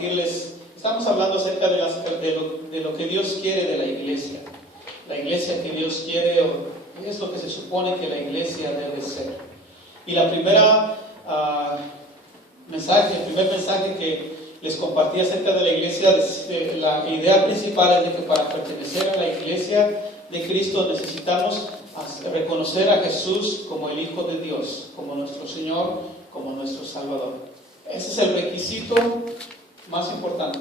compartirles, estamos hablando acerca de lo que Dios quiere de la iglesia que Dios quiere, o es lo que se supone que la iglesia debe ser. Y el primer mensaje que les compartí acerca de la iglesia, la idea principal es de que para pertenecer a la iglesia de Cristo necesitamos reconocer a Jesús como el Hijo de Dios, como nuestro Señor, como nuestro Salvador. Ese es el requisito más importante,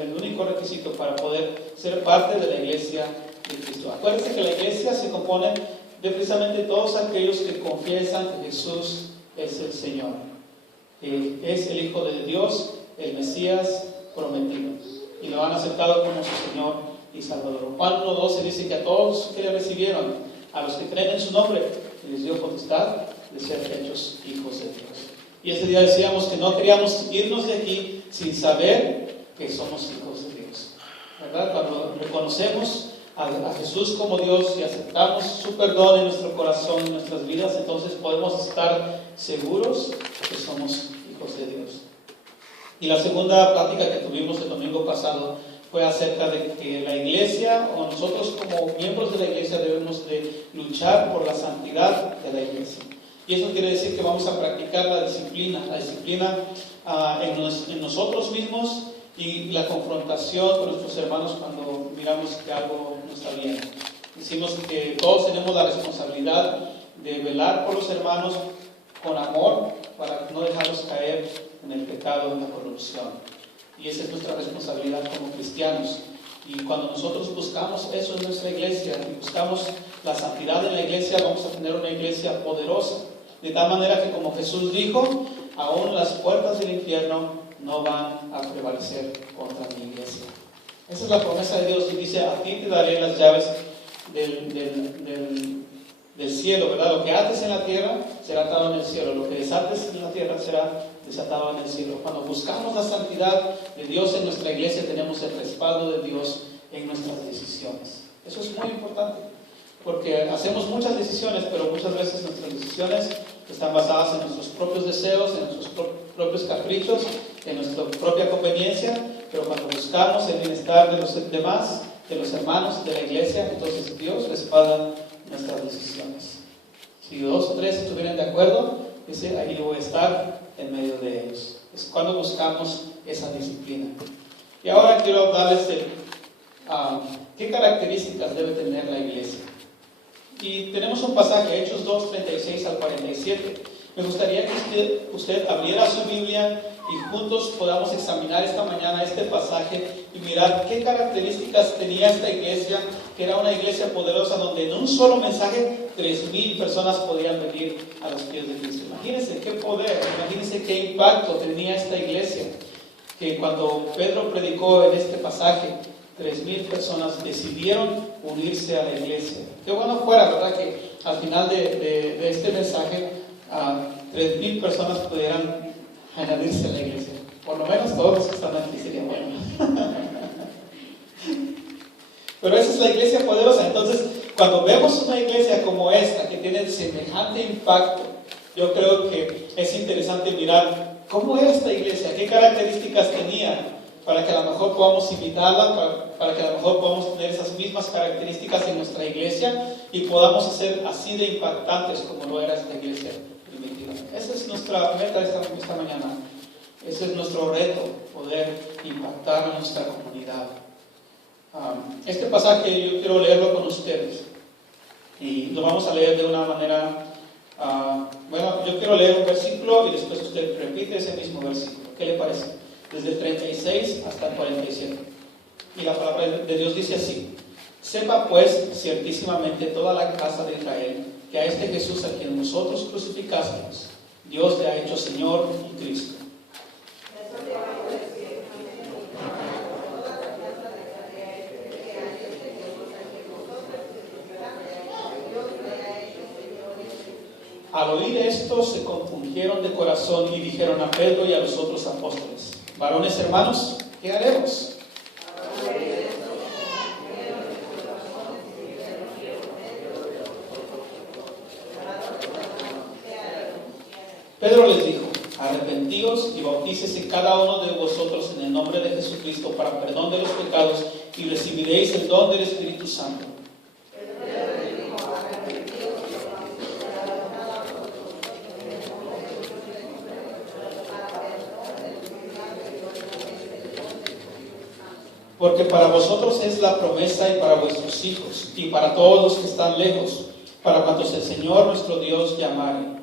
el único requisito para poder ser parte de la iglesia de Cristo. Acuérdense que la iglesia se compone de precisamente todos aquellos que confiesan que Jesús es el Señor, que es el Hijo de Dios, el Mesías prometido, y lo han aceptado como su Señor y Salvador. Juan 1:12 dice que a todos que le recibieron, a los que creen en su nombre, les dio potestad de ser hechos hijos de Dios. Y ese día decíamos que no queríamos irnos de aquí sin saber que somos hijos de Dios, ¿verdad? Cuando reconocemos a Jesús como Dios y aceptamos su perdón en nuestro corazón, en nuestras vidas, entonces podemos estar seguros que somos hijos de Dios. Y la segunda plática que tuvimos el domingo pasado fue acerca de que la iglesia, o nosotros como miembros de la iglesia, debemos de luchar por la santidad de la iglesia. Y eso quiere decir que vamos a practicar la disciplina en nosotros mismos, y la confrontación con nuestros hermanos cuando miramos que algo no está bien. Decimos que todos tenemos la responsabilidad de velar por los hermanos con amor para no dejarlos caer en el pecado, en la corrupción. Y esa es nuestra responsabilidad como cristianos. Y cuando nosotros buscamos eso en nuestra iglesia, y buscamos la santidad de la iglesia, vamos a tener una iglesia poderosa. De tal manera que, como Jesús dijo, aún las puertas del infierno no van a prevalecer contra mi iglesia. Esa es la promesa de Dios, y dice: a ti te daré las llaves del cielo, ¿verdad? Lo que ates en la tierra será atado en el cielo, lo que desates en la tierra será desatado en el cielo. Cuando buscamos la santidad de Dios en nuestra iglesia, tenemos el respaldo de Dios en nuestras decisiones. Eso es muy importante, porque hacemos muchas decisiones, pero muchas veces nuestras decisiones están basadas en nuestros propios deseos, en nuestros propios caprichos, en nuestra propia conveniencia. Pero cuando buscamos el bienestar de los demás, de los hermanos, de la iglesia, entonces Dios respalda nuestras decisiones. Si 2 o 3 estuvieran de acuerdo, dice: ahí voy a estar en medio de ellos. Es cuando buscamos esa disciplina. Y ahora quiero darles qué características debe tener la iglesia. Y tenemos un pasaje, Hechos 2, 36 al 47. Me gustaría que usted abriera su Biblia y juntos podamos examinar esta mañana este pasaje y mirar qué características tenía esta iglesia, que era una iglesia poderosa, donde en un solo mensaje 3,000 personas podían venir a los pies de Cristo. Imagínense qué poder, imagínense qué impacto tenía esta iglesia, que cuando Pedro predicó en este pasaje, 3,000 personas decidieron unirse a la iglesia. Qué bueno fuera, ¿verdad?, que al final de este mensaje 3,000 personas pudieran añadirse a la iglesia. Por lo menos todos los que están aquí sería bueno. Pero esa es la iglesia poderosa. Entonces, cuando vemos una iglesia como esta, que tiene semejante impacto, yo creo que es interesante mirar cómo era esta iglesia, qué características tenía, para que a lo mejor podamos imitarla, para que a lo mejor podamos tener esas mismas características en nuestra iglesia y podamos ser así de impactantes como lo era esta iglesia primitiva. Esa es nuestra meta esta mañana. Ese es nuestro reto, poder impactar a nuestra comunidad. Este pasaje yo quiero leerlo con ustedes y lo vamos a leer de una manera, yo quiero leer un versículo y después usted repite ese mismo versículo. ¿Qué le parece? Desde el 36 hasta el 47. Y la palabra de Dios dice así: sepa pues ciertísimamente toda la casa de Israel que a este Jesús, a quien nosotros crucificásemos, Dios le ha hecho Señor y Cristo. Al oír esto se compungieron de corazón y dijeron a Pedro y a los otros apóstoles: varones hermanos, ¿qué haremos? Pedro les dijo: arrepentíos y bautizaos bautícese cada uno de vosotros en el nombre de Jesucristo para perdón de los pecados y recibiréis el don del Espíritu Santo. Porque para vosotros es la promesa y para vuestros hijos y para todos los que están lejos, para cuantos el Señor nuestro Dios llamare.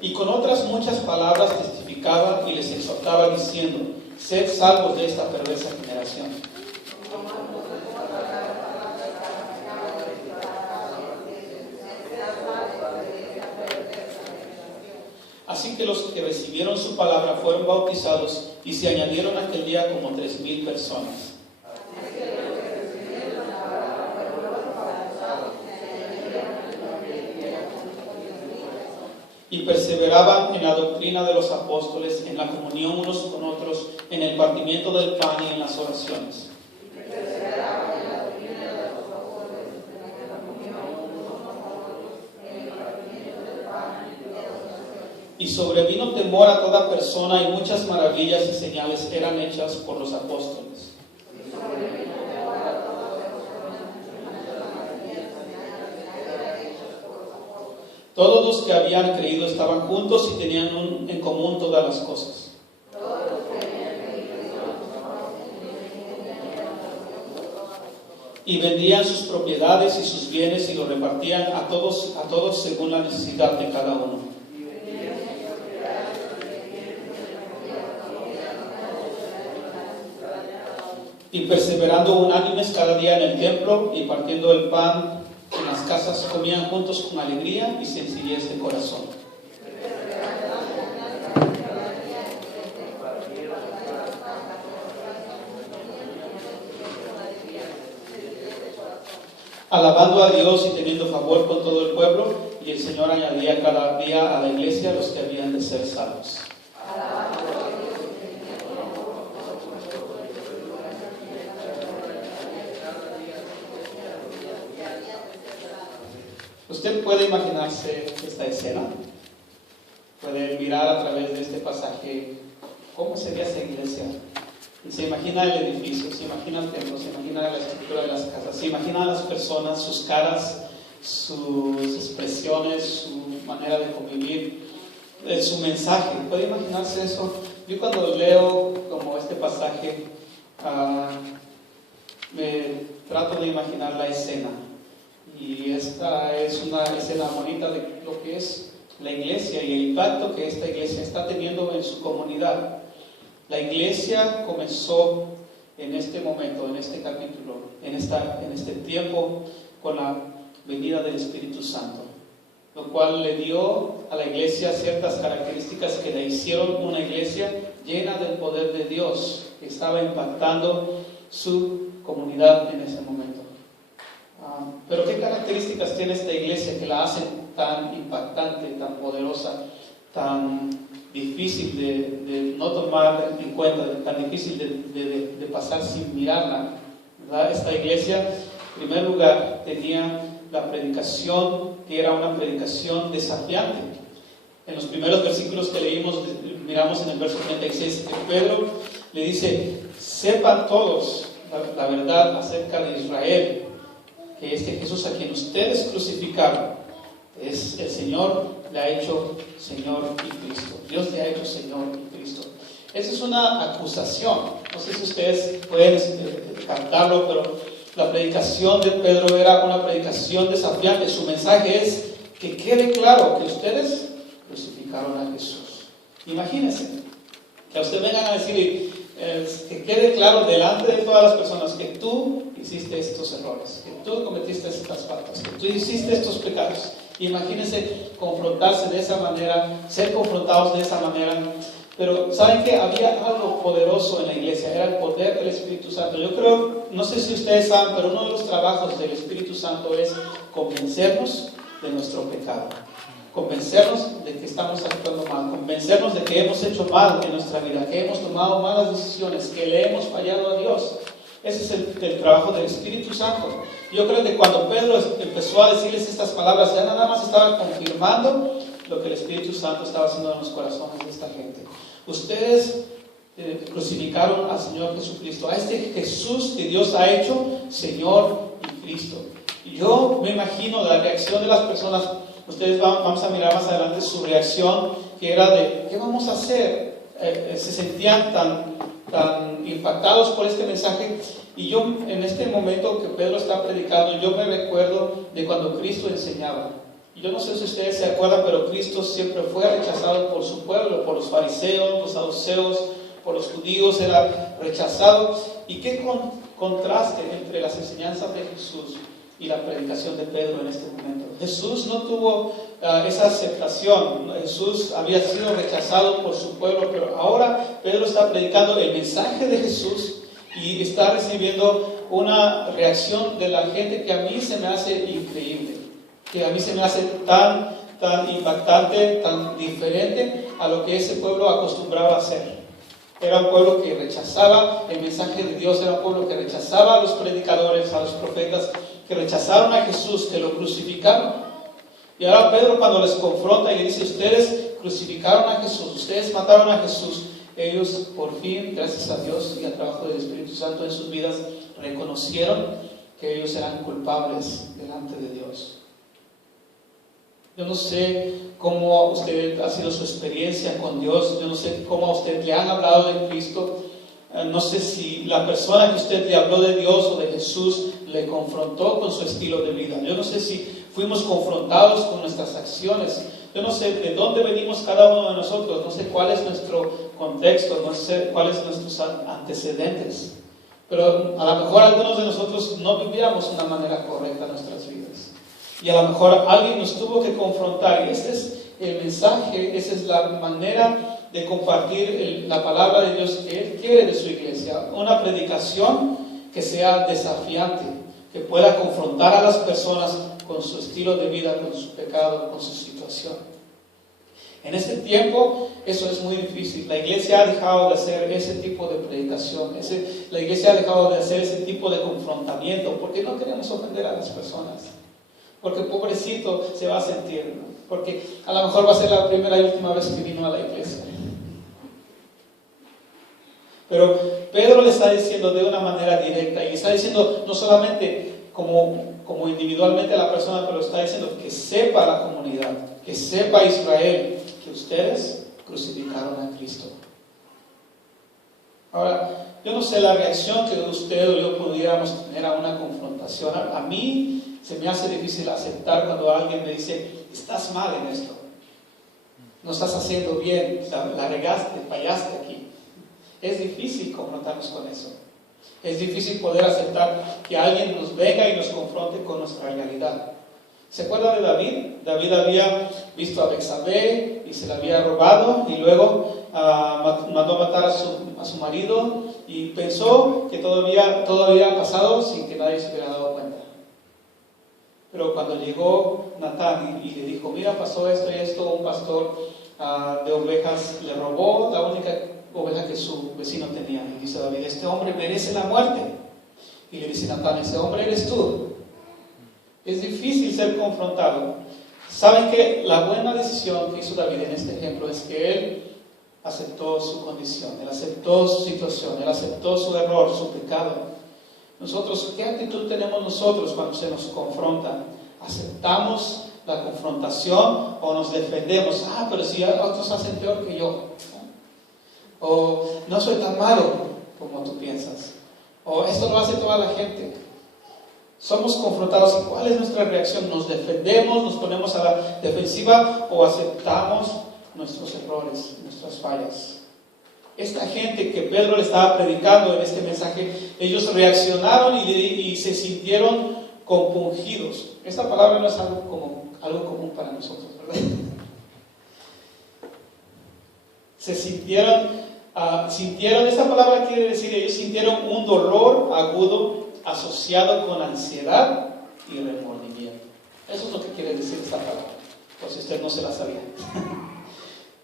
Y con otras muchas palabras testificaba y les exhortaba diciendo: sed salvos de esta perversa generación. Así que los que recibieron su palabra fueron bautizados y se añadieron aquel día como 3,000 personas. Y perseveraban en la doctrina de los apóstoles, en la comunión unos con otros, en el partimiento del pan y en las oraciones. Y sobrevino temor a toda persona, y muchas maravillas y señales eran hechas por los apóstoles. Todos los que habían creído estaban juntos y tenían en común todas las cosas. Y vendían sus propiedades y sus bienes y los repartían a todos según la necesidad de cada uno. Y perseverando unánimes cada día en el templo y partiendo el pan en las casas, comían juntos con alegría y sencillez de corazón. Alabando a Dios y teniendo favor con todo el pueblo, y el Señor añadía cada día a la iglesia los que habían de ser salvos. Usted puede imaginarse esta escena, puede mirar a través de este pasaje cómo sería esa iglesia. Se imagina el edificio, se imagina el templo, se imagina la estructura de las casas, se imagina a las personas, sus caras, sus expresiones, su manera de convivir, su mensaje. ¿Puede imaginarse eso? Yo cuando leo como este pasaje, me trato de imaginar la escena. Y esta es una escena bonita de lo que es la iglesia y el impacto que esta iglesia está teniendo en su comunidad. La iglesia comenzó en este momento, en este capítulo, en este tiempo, con la venida del Espíritu Santo, lo cual le dio a la iglesia ciertas características que la hicieron una iglesia llena del poder de Dios, que estaba impactando su comunidad en ese momento. Pero ¿qué características tiene esta iglesia que la hacen tan impactante, tan poderosa, tan difícil de no tomar en cuenta, tan difícil de pasar sin mirarla? ¿Verdad? Esta iglesia, en primer lugar, tenía la predicación, que era una predicación desafiante. En los primeros versículos que leímos, miramos en el verso 36, que Pedro le dice: sepan todos la verdad acerca de Israel, que es que Jesús, a quien ustedes crucificaron, es el Señor, le ha hecho Señor y Cristo. Dios le ha hecho Señor y Cristo. Esa es una acusación. No sé si ustedes pueden captarlo, pero la predicación de Pedro era una predicación desafiante. Su mensaje es que quede claro que ustedes crucificaron a Jesús. Imagínense que a usted vengan a decir, que quede claro delante de todas las personas que tú hiciste estos errores, que tú cometiste estas faltas, que tú hiciste estos pecados. Imagínense confrontarse de esa manera, ser confrontados de esa manera. Pero ¿saben qué? Había algo poderoso en la iglesia, era el poder del Espíritu Santo. Yo creo, no sé si ustedes saben, pero uno de los trabajos del Espíritu Santo es convencernos de nuestro pecado, convencernos de que estamos actuando mal, convencernos de que hemos hecho mal en nuestra vida, que hemos tomado malas decisiones, que le hemos fallado a Dios. Ese es el trabajo del Espíritu Santo. Yo creo que cuando Pedro empezó a decirles estas palabras, ya nada más estaba confirmando lo que el Espíritu Santo estaba haciendo en los corazones de esta gente. Ustedes crucificaron al Señor Jesucristo, a este Jesús que Dios ha hecho Señor y Cristo. Y yo me imagino la reacción de las personas. Ustedes vamos a mirar más adelante su reacción, que era de ¿qué vamos a hacer? Se sentían tan impactados por este mensaje. Y yo, en este momento que Pedro está predicando, yo me recuerdo de cuando Cristo enseñaba. Y yo no sé si ustedes se acuerdan, pero Cristo siempre fue rechazado por su pueblo, por los fariseos, los saduceos, por los judíos, era rechazado. Y qué contraste entre las enseñanzas de Jesús y la predicación de Pedro en este momento. Jesús no tuvo esa aceptación. Jesús había sido rechazado por su pueblo, pero ahora Pedro está predicando el mensaje de Jesús y está recibiendo una reacción de la gente que a mí se me hace increíble, que a mí se me hace tan impactante, tan diferente a lo que ese pueblo acostumbraba a hacer. Era un pueblo que rechazaba el mensaje de Dios, era un pueblo que rechazaba a los predicadores, a los profetas, que rechazaron a Jesús, que lo crucificaron. Y ahora Pedro, cuando les confronta y le dice: ustedes crucificaron a Jesús, ustedes mataron a Jesús, ellos por fin, gracias a Dios y al trabajo del Espíritu Santo en sus vidas, reconocieron que ellos eran culpables delante de Dios. Yo no sé cómo usted ha sido su experiencia con Dios, yo no sé cómo a usted le han hablado de Cristo, no sé si la persona que usted le habló de Dios o de Jesús le confrontó con su estilo de vida. Yo no sé si fuimos confrontados con nuestras acciones. Yo no sé de dónde venimos cada uno de nosotros, no sé cuál es nuestro contexto, no sé cuáles son nuestros antecedentes. Pero a lo mejor algunos de nosotros no vivíamos de una manera correcta nuestras vidas. Y a lo mejor alguien nos tuvo que confrontar. Y este es el mensaje, esa es la manera de compartir la palabra de Dios que Él quiere de su iglesia. Una predicación que sea desafiante, que pueda confrontar a las personas con su estilo de vida, con su pecado, con su situación. En este tiempo eso es muy difícil. La iglesia ha dejado de hacer ese tipo de predicación, la iglesia ha dejado de hacer ese tipo de confrontamiento, porque no queremos ofender a las personas, porque pobrecito se va a sentir, ¿no? Porque a lo mejor va a ser la primera y última vez que vino a la iglesia. Pero Pedro le está diciendo de una manera directa, y le está diciendo no solamente como individualmente a la persona, pero está diciendo que sepa la comunidad, que sepa Israel, que ustedes crucificaron a Cristo. Ahora, yo no sé la reacción que usted o yo pudiéramos tener a una confrontación. A mí se me hace difícil aceptar cuando alguien me dice: estás mal en esto, no estás haciendo bien, la regaste, fallaste aquí. Es difícil confrontarnos con eso. Es difícil poder aceptar que alguien nos venga y nos confronte con nuestra realidad. ¿Se acuerda de David? David había visto a Betsabé y se la había robado, y luego mandó a matar a su marido, y pensó que todo había pasado sin que nadie se hubiera dado cuenta. Pero cuando llegó Natán y le dijo: mira, pasó esto y esto, un pastor de ovejas le robó la única oveja que su vecino tenía. Y dice David: este hombre merece la muerte. Y le dice Natán: ese hombre eres tú. Es difícil ser confrontado. Saben que la buena decisión que hizo David en este ejemplo es que él aceptó su condición, él aceptó su situación, él aceptó su error, su pecado. Nosotros, ¿qué actitud tenemos nosotros cuando se nos confronta? ¿Aceptamos la confrontación o nos defendemos? Pero si otros hacen peor que yo, ¿no? O no soy tan malo como tú piensas, o esto lo hace toda la gente. Somos confrontados, ¿y cuál es nuestra reacción? ¿Nos defendemos, nos ponemos a la defensiva, o aceptamos nuestros errores, nuestras fallas? Esta gente que Pedro le estaba predicando en este mensaje, ellos reaccionaron y se sintieron compungidos. Esta palabra no es algo común para nosotros, ¿verdad? Sintieron, esta palabra quiere decir, ellos sintieron un dolor agudo asociado con ansiedad y remordimiento. Eso es lo que quiere decir esta palabra, por si usted no se la sabía.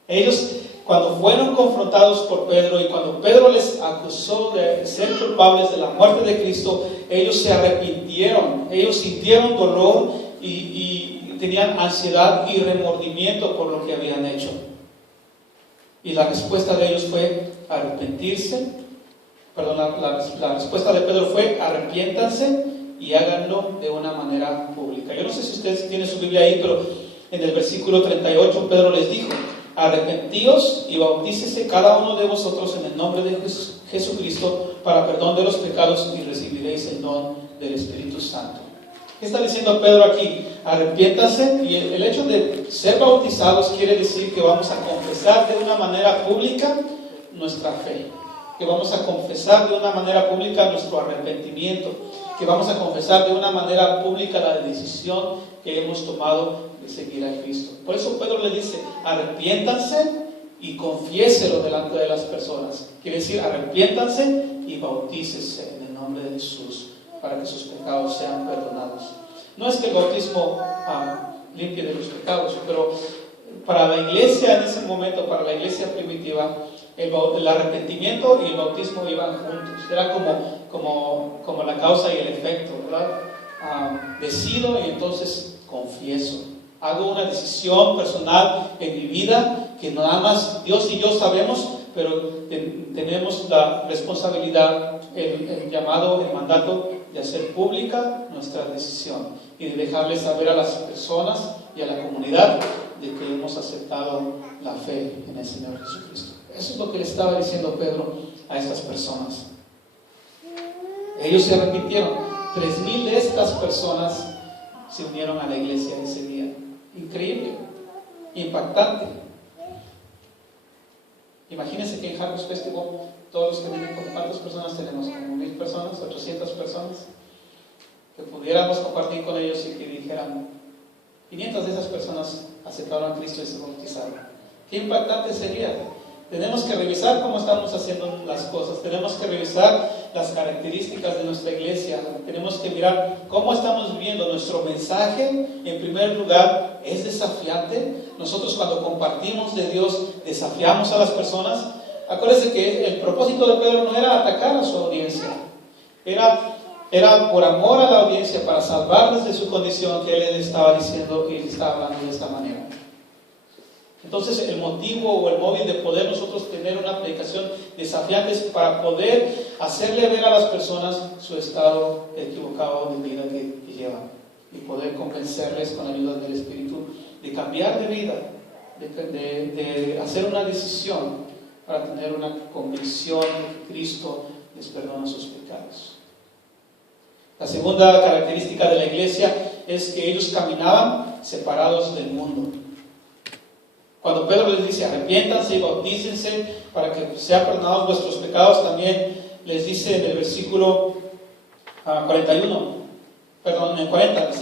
Ellos cuando fueron confrontados por Pedro y cuando Pedro les acusó de ser culpables de la muerte de Cristo, ellos se arrepintieron, ellos sintieron dolor y tenían ansiedad y remordimiento por lo que habían hecho. Y la respuesta de ellos fue arrepentirse. Perdón, la respuesta de Pedro fue arrepiéntanse y háganlo de una manera pública. Yo no sé si ustedes tienen su Biblia ahí, pero en el versículo 38 Pedro les dijo: arrepentíos y bautícese cada uno de vosotros en el nombre de Jesucristo para perdón de los pecados y recibiréis el don del Espíritu Santo. ¿Qué está diciendo Pedro aquí? Arrepiéntanse, y el hecho de ser bautizados quiere decir que vamos a confesar de una manera pública nuestra fe, que vamos a confesar de una manera pública nuestro arrepentimiento, que vamos a confesar de una manera pública la decisión que hemos tomado de seguir a Cristo. Por eso Pedro le dice: arrepiéntanse y confiéselo delante de las personas. Quiere decir, arrepiéntanse y bautícese en el nombre de Jesús para que sus pecados sean perdonados. No es que el bautismo limpie de los pecados, pero para la iglesia en ese momento, para la iglesia primitiva, el arrepentimiento y el bautismo iban juntos. Era como la causa y el efecto, ¿verdad? Decido y entonces confieso. Hago una decisión personal en mi vida que nada más Dios y yo sabemos, pero tenemos la responsabilidad, el llamado, el mandato de hacer pública nuestra decisión y de dejarle saber a las personas y a la comunidad de que hemos aceptado la fe en el Señor Jesucristo. Eso es lo que le estaba diciendo Pedro a estas personas. Ellos se arrepintieron. 3,000 de estas personas se unieron a la iglesia ese día. Increíble, impactante. Imagínense que en Harvest Festival, todos los que vienen, ¿cuántas personas tenemos? Como 1,000 personas, 800 personas, que pudiéramos compartir con ellos y que dijeran: 500 de esas personas aceptaron a Cristo y se bautizaron. Qué impactante sería. Tenemos que revisar cómo estamos haciendo las cosas, tenemos que revisar las características de nuestra iglesia, tenemos que mirar cómo estamos viviendo. Nuestro mensaje, en primer lugar, es desafiante. Nosotros, cuando compartimos de Dios, desafiamos a las personas. Acuérdense que el propósito de Pedro no era atacar a su audiencia, era por amor a la audiencia, para salvarles de su condición, que él estaba diciendo y estaba hablando de esta manera. Entonces, el motivo o el móvil de poder nosotros tener una predicación desafiante es para poder hacerle ver a las personas su estado equivocado de vida que llevan, y poder convencerles con la ayuda del Espíritu de cambiar de vida, de hacer una decisión para tener una convicción de que Cristo les perdona sus pecados. La segunda característica de la iglesia es que ellos caminaban separados del mundo. Cuando Pedro les dice: arrepiéntanse y bautícense para que sean perdonados vuestros pecados, también les dice en el versículo 40,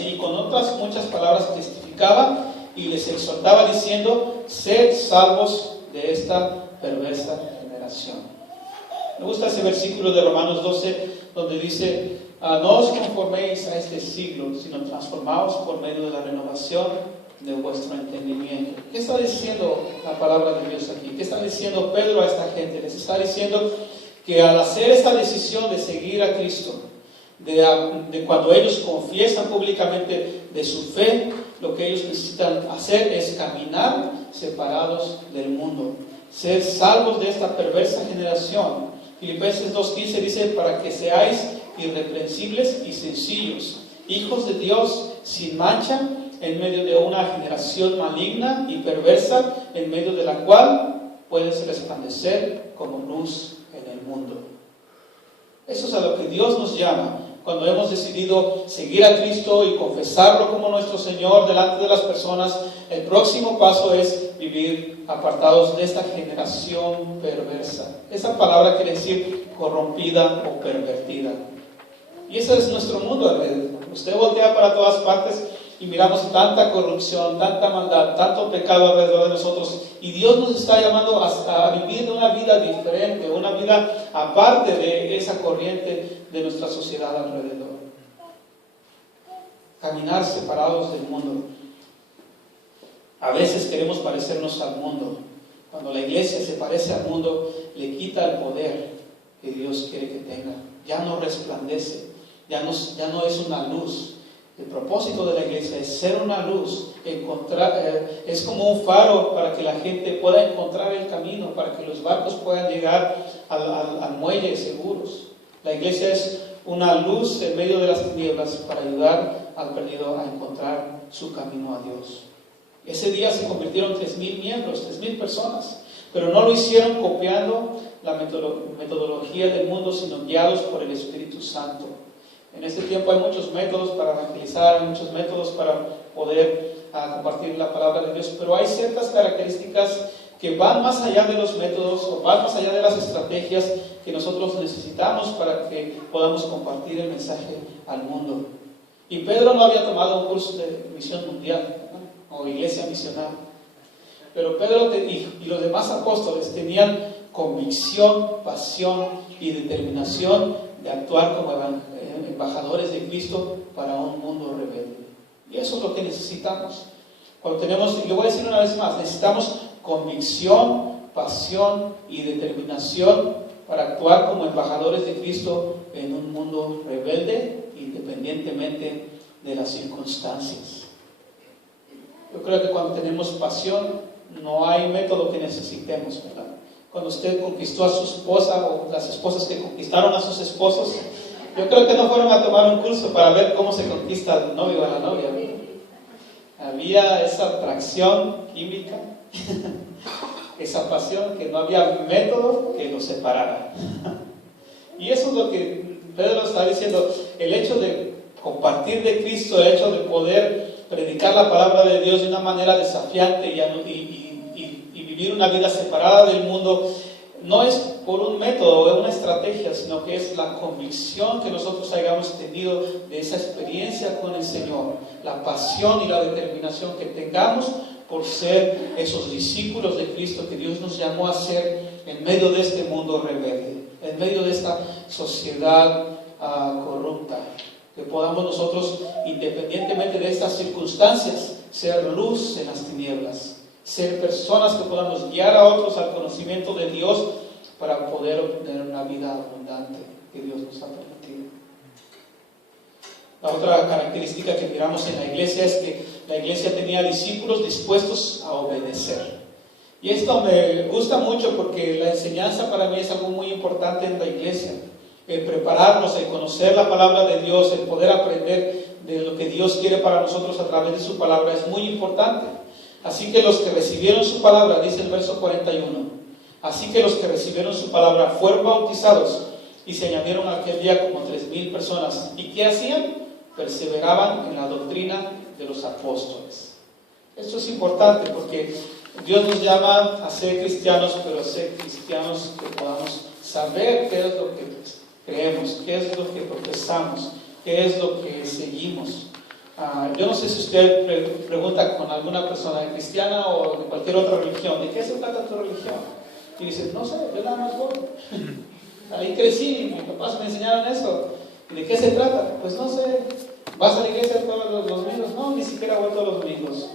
y con otras muchas palabras testificaba y les exhortaba diciendo: sed salvos de esta perversa generación. Me gusta ese versículo de Romanos 12 donde dice: no os conforméis a este siglo, sino transformaos por medio de la renovación de vuestro entendimiento. ¿Qué está diciendo la palabra de Dios aquí? ¿Qué está diciendo Pedro a esta gente? Les está diciendo que al hacer esta decisión de seguir a Cristo, de cuando ellos confiesan públicamente de su fe, lo que ellos necesitan hacer es caminar separados del mundo, ser salvos de esta perversa generación. Filipenses 2:15 dice: para que seáis irreprensibles y sencillos, hijos de Dios sin mancha, en medio de una generación maligna y perversa, en medio de la cual puedes resplandecer como luz en el mundo. Eso es a lo que Dios nos llama cuando hemos decidido seguir a Cristo y confesarlo como nuestro Señor delante de las personas. El próximo paso es vivir apartados de esta generación perversa. Esa palabra quiere decir corrompida o pervertida. Y ese es nuestro mundo alrededor. Usted voltea para todas partes y miramos tanta corrupción, tanta maldad, tanto pecado alrededor de nosotros. Y Dios nos está llamando a vivir una vida diferente, una vida aparte de esa corriente de nuestra sociedad alrededor. Caminar separados del mundo. A veces queremos parecernos al mundo. Cuando la iglesia se parece al mundo, le quita el poder que Dios quiere que tenga. Ya no resplandece, ya no es una luz. El propósito de la iglesia es ser una luz, es como un faro para que la gente pueda encontrar el camino, para que los barcos puedan llegar al muelle seguros. La iglesia es una luz en medio de las tinieblas para ayudar al perdido a encontrar su camino a Dios. Ese día se convirtieron 3,000 miembros, 3,000 personas, pero no lo hicieron copiando la metodología del mundo, sino guiados por el Espíritu Santo. En este tiempo hay muchos métodos para evangelizar, hay muchos métodos para poder compartir la palabra de Dios, pero hay ciertas características que van más allá de los métodos o van más allá de las estrategias que nosotros necesitamos para que podamos compartir el mensaje al mundo. Y Pedro no había tomado un curso de misión mundial, ¿no? O iglesia misional, pero Pedro y los demás apóstoles tenían convicción, pasión y determinación de actuar como embajadores de Cristo para un mundo rebelde. Y eso es lo que necesitamos. Cuando tenemos, yo voy a decir una vez más, necesitamos convicción, pasión y determinación para actuar como embajadores de Cristo en un mundo rebelde, independientemente de las circunstancias. Yo creo que cuando tenemos pasión, no hay método que necesitemos, ¿verdad? Cuando usted conquistó a su esposa, o las esposas que conquistaron a sus esposos, yo creo que no fueron a tomar un curso para ver cómo se conquista al novio o a la novia, ¿verdad? Había esa atracción química, esa pasión, que no había método que los separara. Y eso es lo que Pedro está diciendo. El hecho de compartir de Cristo, el hecho de poder predicar la palabra de Dios de una manera desafiante y vivir una vida separada del mundo, no es por un método o una estrategia, sino que es la convicción que nosotros hayamos tenido de esa experiencia con el Señor, la pasión y la determinación que tengamos por ser esos discípulos de Cristo que Dios nos llamó a ser en medio de este mundo rebelde, en medio de esta sociedad corrupta. Que podamos nosotros, independientemente de estas circunstancias, ser luz en las tinieblas, ser personas que podamos guiar a otros al conocimiento de Dios para poder obtener una vida abundante que Dios nos ha permitido. La otra característica que miramos en la iglesia es que la iglesia tenía discípulos dispuestos a obedecer. Y esto me gusta mucho porque la enseñanza para mí es algo muy importante en la iglesia. El prepararnos, el conocer la palabra de Dios, el poder aprender de lo que Dios quiere para nosotros a través de su palabra es muy importante. Así que los que recibieron su palabra, dice el verso 41, así que los que recibieron su palabra fueron bautizados y se añadieron aquel día como 3,000 personas. ¿Y qué hacían? Perseveraban en la doctrina de los apóstoles. Esto es importante porque Dios nos llama a ser cristianos, pero a ser cristianos que podamos saber qué es lo que creemos, qué es lo que profesamos, qué es lo que seguimos. Yo no sé si usted pregunta con alguna persona cristiana o de cualquier otra religión, ¿de qué se trata tu religión? Y dice, no sé, yo nada más voy. Ahí crecí, mis papás me enseñaron eso. ¿Y de qué se trata? Pues no sé. ¿Vas a la iglesia todos los domingos? No, ni siquiera voy todos los domingos.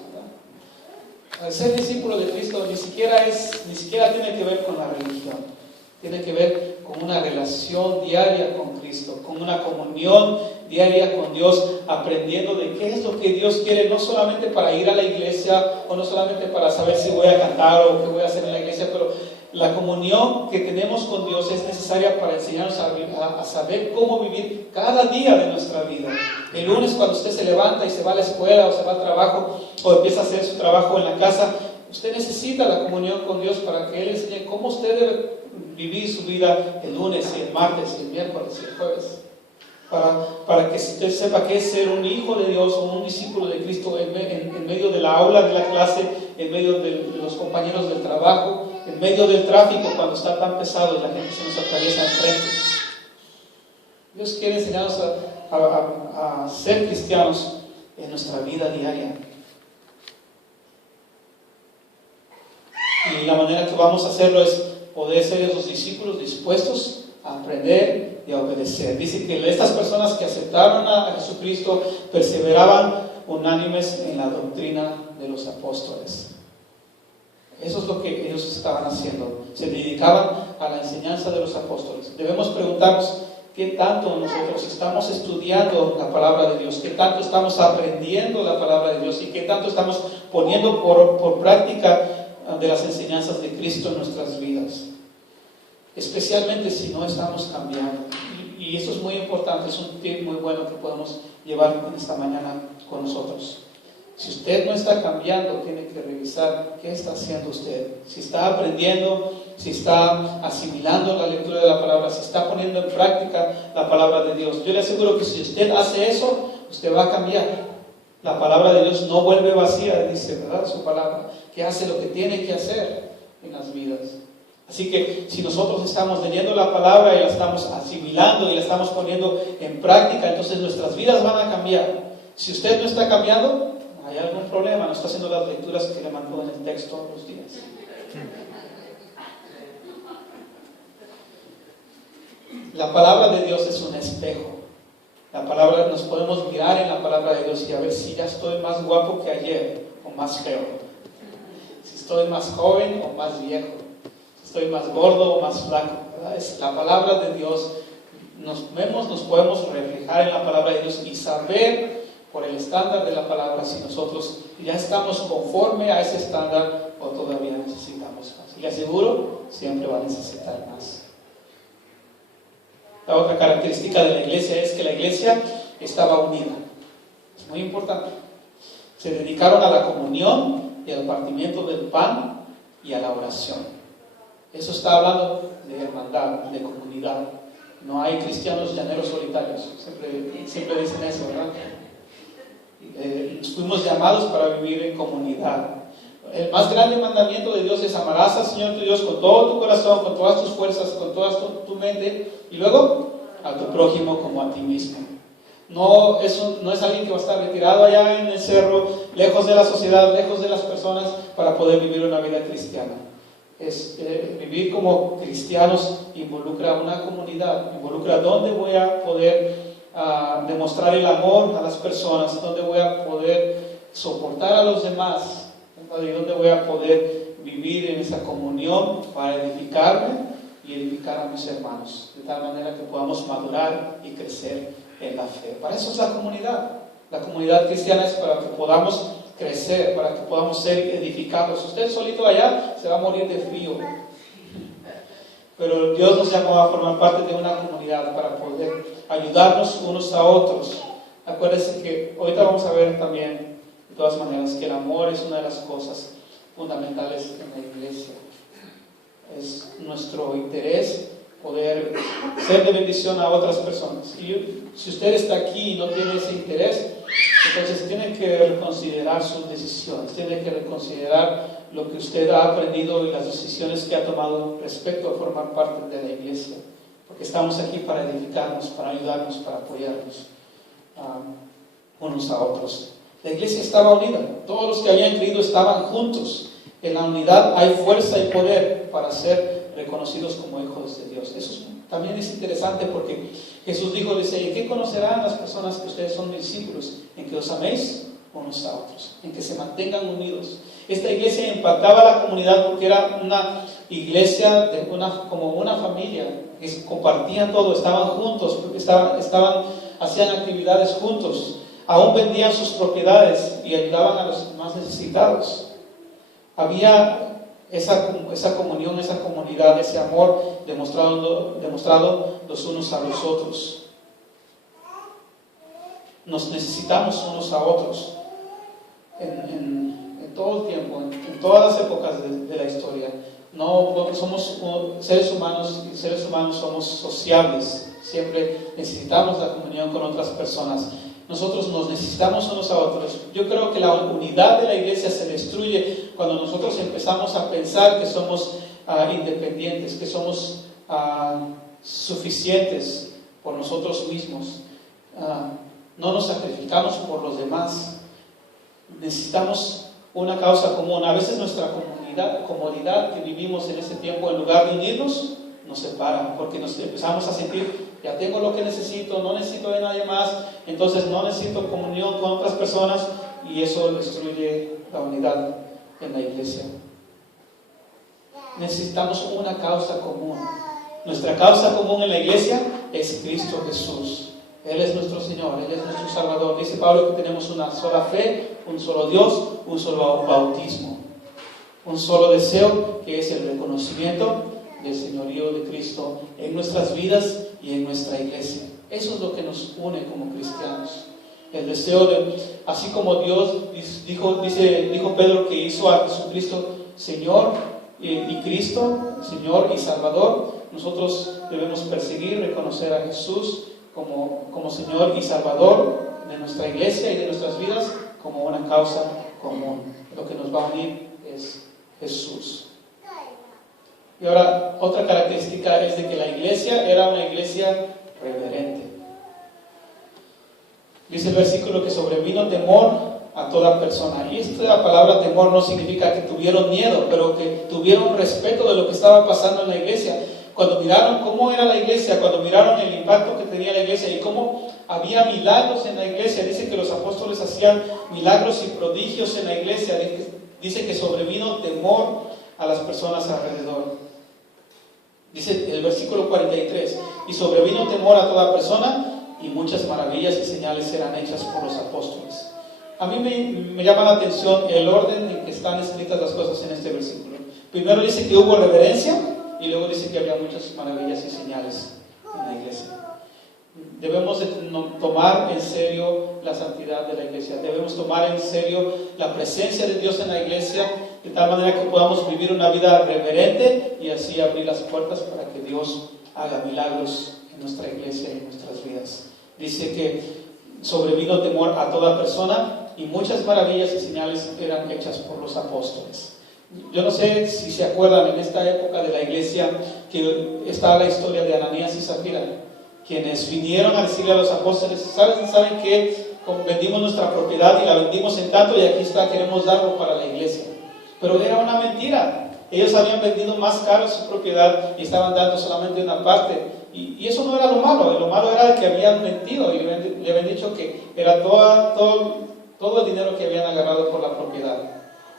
Al ser discípulo de Cristo ni siquiera tiene que ver con la religión. Tiene que ver con una relación diaria con Cristo, con una comunión diaria con Dios, aprendiendo de qué es lo que Dios quiere, no solamente para ir a la iglesia o no solamente para saber si voy a cantar o qué voy a hacer en la iglesia, pero la comunión que tenemos con Dios es necesaria para enseñarnos a saber cómo vivir cada día de nuestra vida. El lunes, cuando usted se levanta y se va a la escuela o se va al trabajo o empieza a hacer su trabajo en la casa, usted necesita la comunión con Dios para que Él enseñe cómo usted debe vivir su vida el lunes y el martes y el miércoles y el jueves. Para que usted sepa qué es ser un hijo de Dios o un discípulo de Cristo en medio de la aula de la clase, en medio de los compañeros del trabajo, en medio del tráfico cuando está tan pesado y la gente se nos atraviesa enfrente. Dios quiere enseñarnos a ser cristianos en nuestra vida diaria. Y la manera que vamos a hacerlo es poder ser esos discípulos dispuestos a aprender y a obedecer. Dice que estas personas que aceptaron a Jesucristo perseveraban unánimes en la doctrina de los apóstoles. Eso es lo que ellos estaban haciendo. Se dedicaban a la enseñanza de los apóstoles. Debemos preguntarnos qué tanto nosotros estamos estudiando la palabra de Dios, qué tanto estamos aprendiendo la palabra de Dios y qué tanto estamos poniendo por práctica de las enseñanzas de Cristo en nuestras vidas. Especialmente si no estamos cambiando. Y eso es muy importante, es un tip muy bueno que podemos llevar en esta mañana con nosotros. Si usted no está cambiando, tiene que revisar qué está haciendo usted. Si está aprendiendo, si está asimilando la lectura de la palabra, si está poniendo en práctica la palabra de Dios. Yo le aseguro que si usted hace eso, usted va a cambiar. La palabra de Dios no vuelve vacía, dice, ¿verdad? Su palabra, que hace lo que tiene que hacer en las vidas. Así que si nosotros estamos leyendo la palabra y la estamos asimilando y la estamos poniendo en práctica, entonces nuestras vidas van a cambiar. Si usted no está cambiando, hay algún problema, no está haciendo las lecturas que le mandó en el texto todos los días. La palabra de Dios es un espejo. La palabra, nos podemos mirar en la palabra de Dios y a ver si ya estoy más guapo que ayer o más feo. Si estoy más joven o más viejo. Estoy más gordo o más flaco, ¿verdad? Es la palabra de Dios. Nos podemos reflejar en la palabra de Dios y saber por el estándar de la palabra si nosotros ya estamos conforme a ese estándar o todavía necesitamos más. Y le aseguro, siempre va a necesitar más. La otra característica de la iglesia es que la iglesia estaba unida. Es muy importante. Se dedicaron a la comunión y al partimiento del pan y a la oración. Eso está hablando de hermandad, de comunidad. No hay cristianos llaneros solitarios. Siempre dicen eso, ¿verdad? Fuimos llamados para vivir en comunidad. El más grande mandamiento de Dios es: amarás al Señor tu Dios con todo tu corazón, con todas tus fuerzas, con toda tu mente, y luego a tu prójimo como a ti mismo. No es alguien que va a estar retirado allá en el cerro, lejos de la sociedad, lejos de las personas, para poder vivir una vida cristiana. Vivir como cristianos involucra una comunidad, involucra dónde voy a poder demostrar el amor a las personas, dónde voy a poder soportar a los demás, y dónde voy a poder vivir en esa comunión para edificarme y edificar a mis hermanos, de tal manera que podamos madurar y crecer en la fe. Para eso es la comunidad. La comunidad cristiana es para que podamos crecer, para que podamos ser edificados. Usted solito allá se va a morir de frío. Pero Dios nos llamó a formar parte de una comunidad para poder ayudarnos unos a otros. Acuérdense que ahorita vamos a ver también, de todas maneras, que el amor es una de las cosas fundamentales en la iglesia. Es nuestro interés poder ser de bendición a otras personas. Y si usted está aquí y no tiene ese interés, entonces tiene que reconsiderar sus decisiones, tiene que reconsiderar lo que usted ha aprendido y las decisiones que ha tomado respecto a formar parte de la iglesia. Porque estamos aquí para edificarnos, para ayudarnos, para apoyarnos unos a otros. La iglesia estaba unida, todos los que habían creído estaban juntos. En la unidad hay fuerza y poder para ser reconocidos como hijos de Dios. Eso también es interesante porque Jesús dice: ¿y qué conocerán las personas que ustedes son discípulos? En que os améis unos a otros, en que se mantengan unidos. Esta iglesia impactaba a la comunidad porque era una iglesia como una familia, que compartían todo, estaban juntos, hacían actividades juntos, aún vendían sus propiedades y ayudaban a los más necesitados. Había esa comunión, esa comunidad, ese amor demostrado los unos a los otros. Nos necesitamos unos a otros en todo el tiempo, en todas las épocas de la historia. No somos seres humanos, y seres humanos somos sociables. Siempre necesitamos la comunión con otras personas. Nosotros nos necesitamos unos a otros. Yo creo que la unidad de la iglesia se destruye cuando nosotros empezamos a pensar que somos independientes, que somos suficientes por nosotros mismos. No nos sacrificamos por los demás. Necesitamos una causa común. A veces nuestra comodidad que vivimos en ese tiempo, en lugar de unirnos, nos separa, porque nos empezamos a sentir: ya tengo lo que necesito, no necesito de nadie más, entonces no necesito comunión con otras personas, y eso destruye la unidad en la iglesia. necesitamos una causa común. Nuestra causa común en la iglesia es Cristo Jesús. Él es nuestro Señor, Él es nuestro Salvador. Dice Pablo que tenemos una sola fe, un solo Dios, un solo bautismo, un solo deseo, que es el reconocimiento del señorío de Cristo en nuestras vidas y en nuestra iglesia. Eso es lo que nos une como cristianos. El deseo de, así como Dios dijo Pedro que hizo a Jesucristo Señor y Cristo, Señor y Salvador, nosotros debemos perseguir, reconocer a Jesús como Señor y Salvador de nuestra iglesia y de nuestras vidas, como una causa común. Lo que nos va a unir es Jesús. Y ahora, otra característica es de que la iglesia era una iglesia reverente. Dice el versículo que sobrevino temor a toda persona. Y esta palabra temor no significa que tuvieron miedo, pero que tuvieron respeto de lo que estaba pasando en la iglesia. Cuando miraron cómo era la iglesia, cuando miraron el impacto que tenía la iglesia y cómo había milagros en la iglesia, dice que los apóstoles hacían milagros y prodigios en la iglesia, dice que sobrevino temor a las personas alrededor. Dice el versículo 43, y sobrevino temor a toda persona, y muchas maravillas y señales eran hechas por los apóstoles. A mí me llama la atención el orden en que están escritas las cosas en este versículo. Primero dice que hubo reverencia, y luego dice que había muchas maravillas y señales en la iglesia. Debemos de tomar en serio la santidad de la iglesia. Debemos tomar en serio la presencia de Dios en la iglesia, de tal manera que podamos vivir una vida reverente y así abrir las puertas para que Dios haga milagros en nuestra iglesia y en nuestras vidas. Dice que sobrevino temor a toda persona y muchas maravillas y señales eran hechas por los apóstoles. Yo no sé si se acuerdan, en esta época de la iglesia que está la historia de Ananías y Zafira, quienes vinieron a decirle a los apóstoles, ¿saben qué? Vendimos nuestra propiedad y la vendimos en tanto y aquí está, queremos darlo para la iglesia. Pero era una mentira. Ellos habían vendido más caro su propiedad y estaban dando solamente una parte. Y eso no era lo malo era que habían mentido y le habían dicho que era todo el dinero que habían agarrado por la propiedad.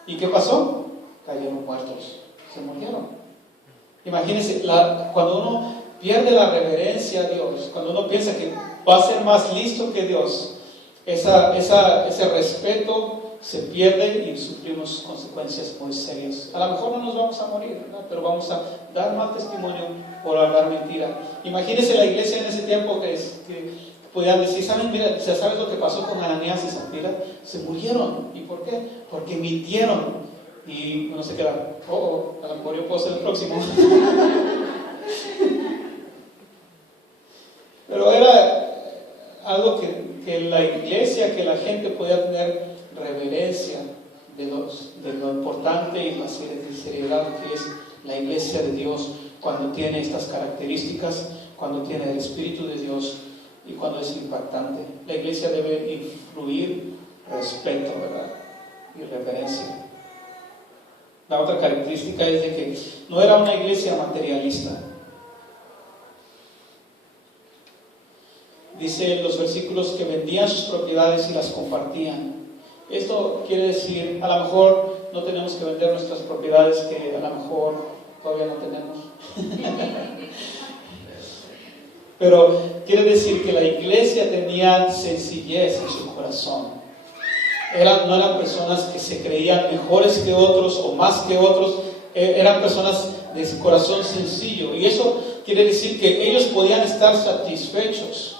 ¿Y qué pasó? Cayeron muertos, se murieron. Imagínense, cuando uno pierde la reverencia a Dios, cuando uno piensa que va a ser más listo que Dios, ese respeto se pierde y sufrimos consecuencias muy serias. A lo mejor no nos vamos a morir, ¿verdad? Pero vamos a dar mal testimonio por hablar mentira. Imagínense la iglesia en ese tiempo que podían decir, ¿sabes lo que pasó con Ananías y Zafira? Se murieron. ¿Y por qué? Porque mintieron. Y uno se queda, a lo mejor yo puedo ser el próximo. Pero era algo que la iglesia, que la gente podía tener reverencia de lo importante y la seriedad que es la iglesia de Dios cuando tiene estas características, cuando tiene el Espíritu de Dios y cuando es impactante. La iglesia debe influir respeto, ¿verdad? Y reverencia. La otra característica es de que no era una iglesia materialista. Dice en los versículos que vendían sus propiedades y las compartían. Esto quiere decir, a lo mejor no tenemos que vender nuestras propiedades que a lo mejor todavía no tenemos. Pero quiere decir que la iglesia tenía sencillez en su corazón. No eran personas que se creían mejores que otros o más que otros, eran personas de corazón sencillo. Y eso quiere decir que ellos podían estar satisfechos.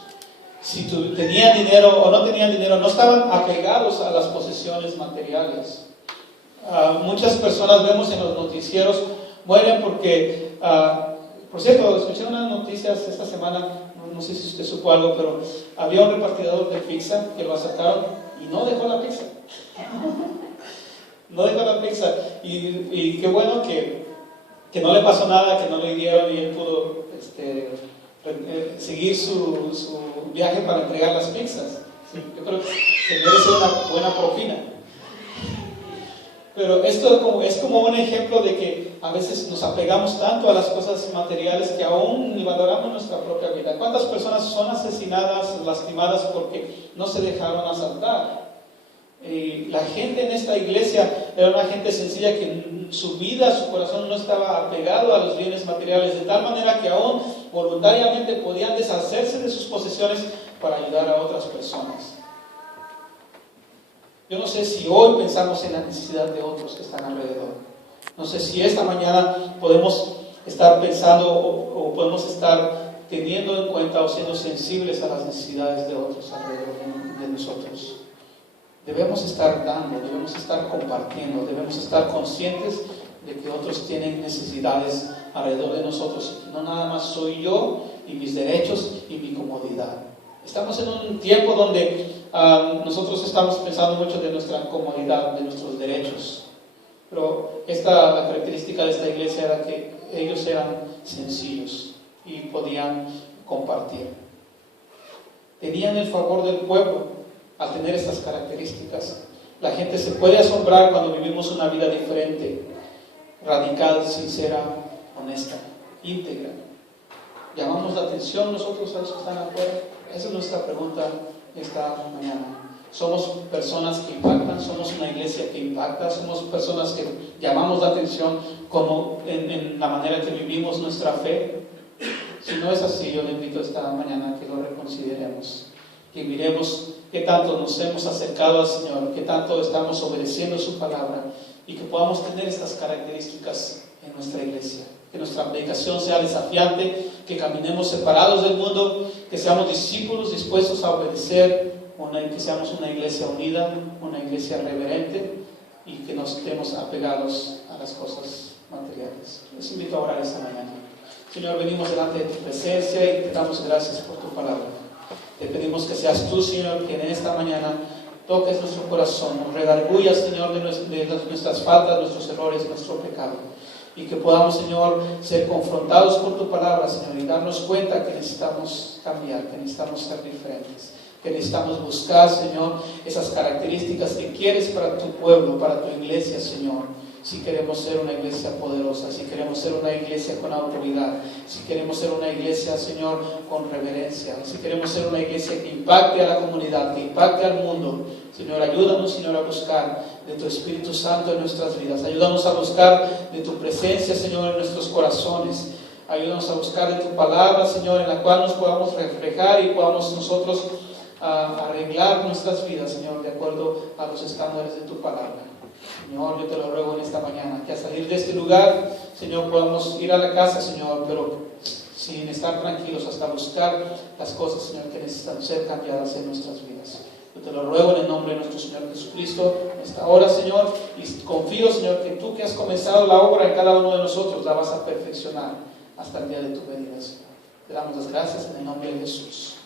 Si tenían dinero o no tenían dinero, no estaban apegados a las posesiones materiales. Muchas personas vemos en los noticieros mueren porque, por cierto, escuché unas noticias esta semana, no sé si usted supo algo, pero había un repartidor de pizza que lo asaltaron y no dejó la pizza. No dejó la pizza. Y qué bueno que no le pasó nada, que no lo hirieron y él pudo seguir su viaje para entregar las pizzas. Yo creo que se merece una buena propina. Pero esto es como un ejemplo de que a veces nos apegamos tanto a las cosas materiales que aún ni valoramos nuestra propia vida. ¿Cuántas personas son asesinadas, lastimadas porque no se dejaron asaltar? Y Y la gente en esta iglesia era una gente sencilla que su vida, su corazón no estaba apegado a los bienes materiales, de tal manera que aún voluntariamente podían deshacerse de sus posesiones para ayudar a otras personas. Yo no sé si hoy pensamos en la necesidad de otros que están alrededor. No sé si esta mañana podemos estar pensando o podemos estar teniendo en cuenta o siendo sensibles a las necesidades de otros alrededor de nosotros. Debemos estar dando, debemos estar compartiendo, debemos estar conscientes de que otros tienen necesidades alrededor de nosotros. No nada más soy yo y mis derechos y mi comodidad. Estamos en un tiempo donde nosotros estamos pensando mucho de nuestra comodidad, de nuestros derechos. Pero la característica de esta iglesia era que ellos eran sencillos y podían compartir. Tenían el favor del pueblo al tener estas características. La gente se puede asombrar cuando vivimos una vida diferente, radical, sincera, honesta, íntegra. ¿Llamamos la atención nosotros a los que están afuera? Esa es nuestra pregunta esta mañana. Somos personas que impactan, somos una iglesia que impacta, somos personas que llamamos la atención como en la manera que vivimos nuestra fe. Si no es así, yo le invito esta mañana que lo reconsideremos, que miremos qué tanto nos hemos acercado al Señor, qué tanto estamos obedeciendo su palabra y que podamos tener estas características en nuestra iglesia. Que nuestra predicación sea desafiante, que caminemos separados del mundo, que seamos discípulos dispuestos a obedecer, que seamos una iglesia unida, una iglesia reverente y que no estemos apegados a las cosas materiales. Les invito a orar esta mañana. Señor, venimos delante de tu presencia y te damos gracias por tu palabra. Te pedimos que seas tú, Señor, que en esta mañana toques nuestro corazón, nos redargullas, Señor, de nuestras faltas, nuestros errores, nuestro pecado. Y que podamos, Señor, ser confrontados por tu palabra, Señor, y darnos cuenta que necesitamos cambiar, que necesitamos ser diferentes, que necesitamos buscar, Señor, esas características que quieres para tu pueblo, para tu iglesia, Señor. Si queremos ser una iglesia poderosa, si queremos ser una iglesia con autoridad, si queremos ser una iglesia, Señor, con reverencia, si queremos ser una iglesia que impacte a la comunidad, que impacte al mundo, Señor, ayúdanos, Señor, a buscar de tu Espíritu Santo en nuestras vidas. Ayúdanos a buscar de tu presencia, Señor, en nuestros corazones. Ayúdanos a buscar de tu palabra, Señor, en la cual nos podamos reflejar y podamos nosotros arreglar nuestras vidas, Señor, de acuerdo a los estándares de tu palabra. Señor, yo te lo ruego en esta mañana, que al salir de este lugar, Señor, podamos ir a la casa, Señor, pero sin estar tranquilos hasta buscar las cosas, Señor, que necesitan ser cambiadas en nuestras vidas. Yo te lo ruego en el nombre de nuestro Señor Jesucristo, en esta hora, Señor, y confío, Señor, que tú que has comenzado la obra en cada uno de nosotros, la vas a perfeccionar hasta el día de tu venida, Señor. Te damos las gracias en el nombre de Jesús.